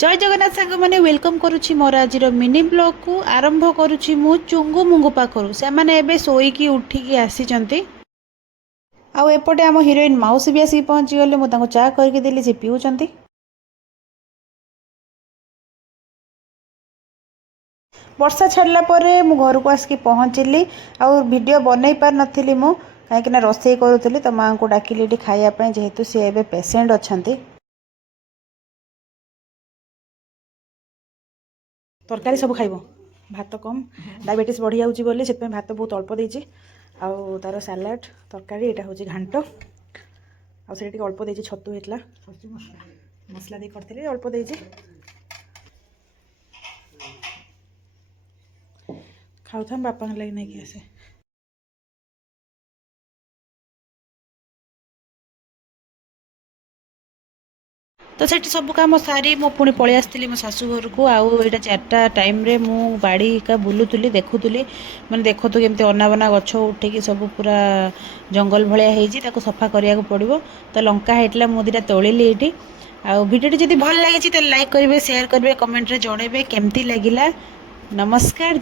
जय जगन्नाथ सांग मैंने वेलकम करुच्ची मोर आज मिनी ब्लॉग को आरंभ करुच्ची मु चुंगु मुंगु पाखरु से माने एबे सोईकी उठिकी आसीचंती आउ एपटे आम हिरोइन माउसी भी आसिक पहुँची गले मुझे चा करके देली से पिउचंती वर्षा छाड़ला परे मु घर को आसिक पहुँचली आउ वीडियो बनई पार नथिली मु कहीं रोसई करूली तो माँ को डाकिली खायापी जेहेतु सी एबे पेसेंट अच्छी तरकारी सब खाइब भात कम डायबिटीज बढ़ी जाऊँगी बोली से भात बहुत अल्प देती आउ तार सालाड तरकारी यहाँ हूँ घांट आउ अल्प देती छतु होता मसला दी करते अल्प देती खाऊ था बापा लगे नहीं आसे तो सेठी सब कम सारी मु पुणी पलि आसती मो शाशु घर को आउ यहाँ 4टा टाइम रे मु बाड़ी का बुलूली देखुली मैंने देखु केमती अनाबना गछ उठेकी सब पूरा जंगल भाया सफा करा पड़ो तो लंका होता मु दुटा तोलिली ये आउ भिडियो जब भल लगी तो लाइक करेंगे शेयर करेंगे कमेंट रे जनइबे केमती लगिला नमस्कार।